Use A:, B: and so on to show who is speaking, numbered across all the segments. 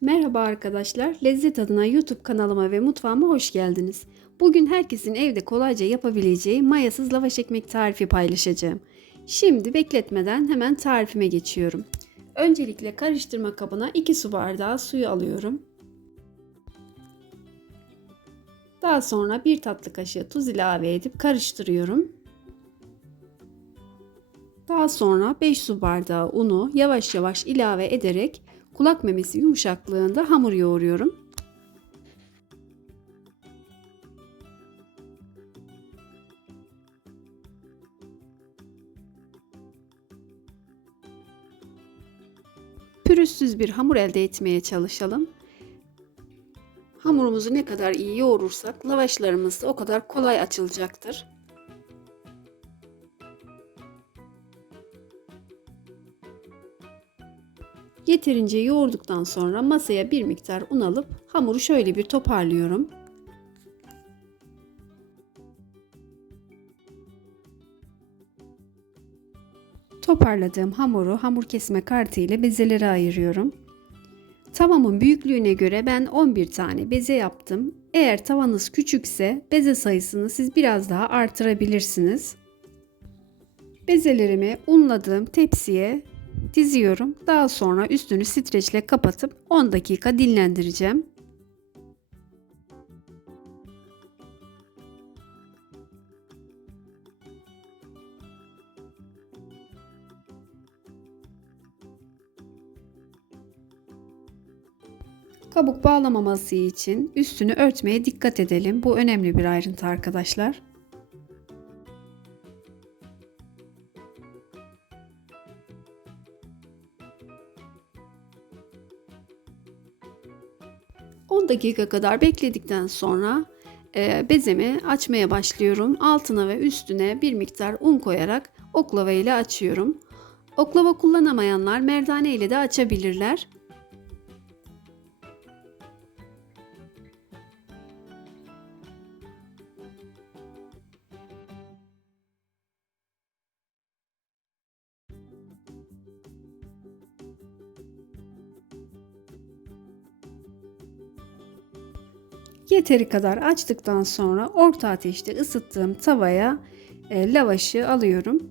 A: Merhaba arkadaşlar, Lezzet adına YouTube kanalıma ve mutfağıma hoş geldiniz. Bugün herkesin evde kolayca yapabileceği mayasız lavaş ekmek tarifi paylaşacağım. Şimdi bekletmeden hemen tarifime geçiyorum. Öncelikle karıştırma kabına 2 su bardağı suyu alıyorum. Daha sonra 1 tatlı kaşığı tuz ilave edip karıştırıyorum. Daha sonra 5 su bardağı unu yavaş yavaş ilave ederek kulak memesi yumuşaklığında hamur yoğuruyorum. Pürüzsüz bir hamur elde etmeye çalışalım. Hamurumuzu ne kadar iyi yoğurursak lavaşlarımız da o kadar kolay açılacaktır. Yeterince yoğurduktan sonra masaya bir miktar un alıp hamuru şöyle bir toparlıyorum. Toparladığım hamuru hamur kesme kartı ile bezelere ayırıyorum. Tavamın büyüklüğüne göre ben 11 tane beze yaptım. Eğer tavanız küçükse beze sayısını siz biraz daha artırabilirsiniz. Bezelerimi unladığım tepsiye diziyorum. Daha sonra üstünü streçle kapatıp 10 dakika dinlendireceğim. Kabuk bağlamaması için üstünü örtmeye dikkat edelim. Bu önemli bir ayrıntı arkadaşlar. 10 dakika kadar bekledikten sonra e, bezemi açmaya başlıyorum. Altına ve üstüne bir miktar un koyarak oklava ile açıyorum. Oklava kullanamayanlar merdane ile de açabilirler. Yeteri kadar açtıktan sonra orta ateşte ısıttığım tavaya e, lavaşı alıyorum.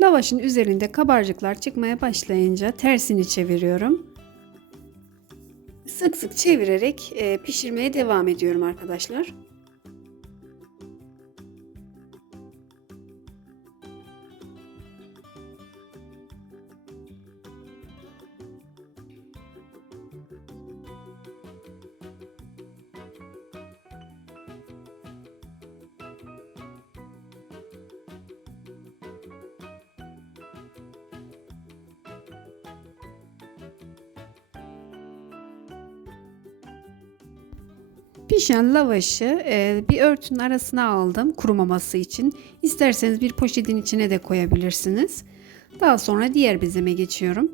A: Lavaşın üzerinde kabarcıklar çıkmaya başlayınca tersini çeviriyorum. Sık sık çevirerek e, pişirmeye devam ediyorum arkadaşlar. Pişen lavaşı e, bir örtünün arasına aldım kurumaması için. İsterseniz bir poşetin içine de koyabilirsiniz. Daha sonra diğer bezeme geçiyorum.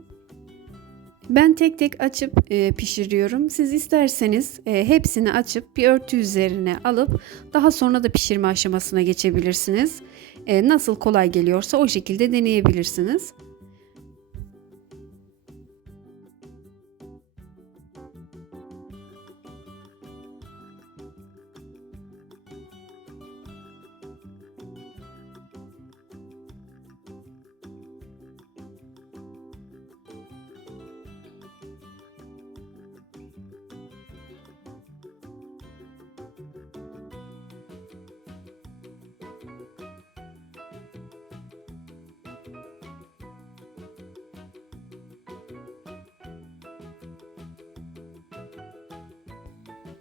A: Ben tek tek açıp e, pişiriyorum. Siz isterseniz e, hepsini açıp bir örtü üzerine alıp daha sonra da pişirme aşamasına geçebilirsiniz. E, nasıl kolay geliyorsa o şekilde deneyebilirsiniz.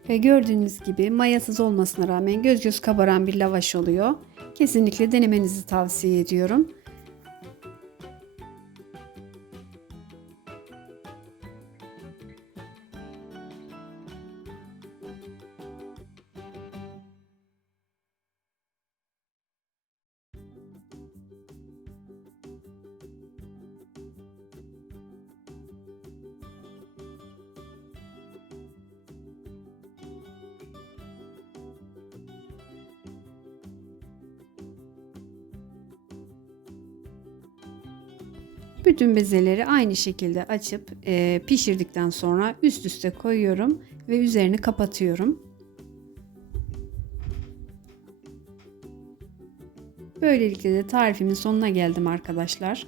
A: Ve gördüğünüz gibi mayasız olmasına rağmen göz göz kabaran bir lavaş oluyor. Kesinlikle denemenizi tavsiye ediyorum. Bütün bezeleri aynı şekilde açıp e, pişirdikten sonra üst üste koyuyorum ve üzerini kapatıyorum. Böylelikle de tarifimin sonuna geldim arkadaşlar.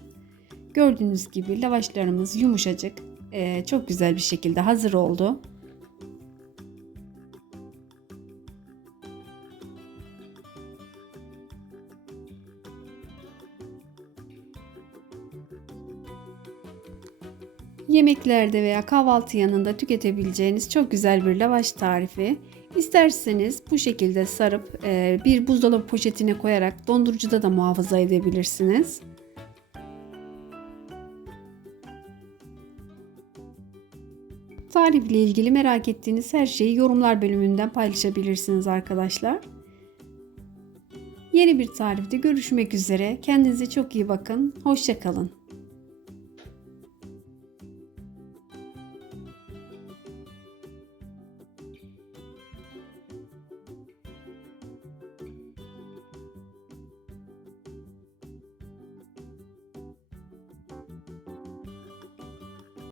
A: Gördüğünüz gibi lavaşlarımız yumuşacık, e, çok güzel bir şekilde hazır oldu. Yemeklerde veya kahvaltı yanında tüketebileceğiniz çok güzel bir lavaş tarifi. İsterseniz bu şekilde sarıp e, bir buzdolabı poşetine koyarak dondurucuda da muhafaza edebilirsiniz. Tarifle ilgili merak ettiğiniz her şeyi yorumlar bölümünden paylaşabilirsiniz arkadaşlar. Yeni bir tarifte görüşmek üzere. Kendinize çok iyi bakın. Hoşçakalın.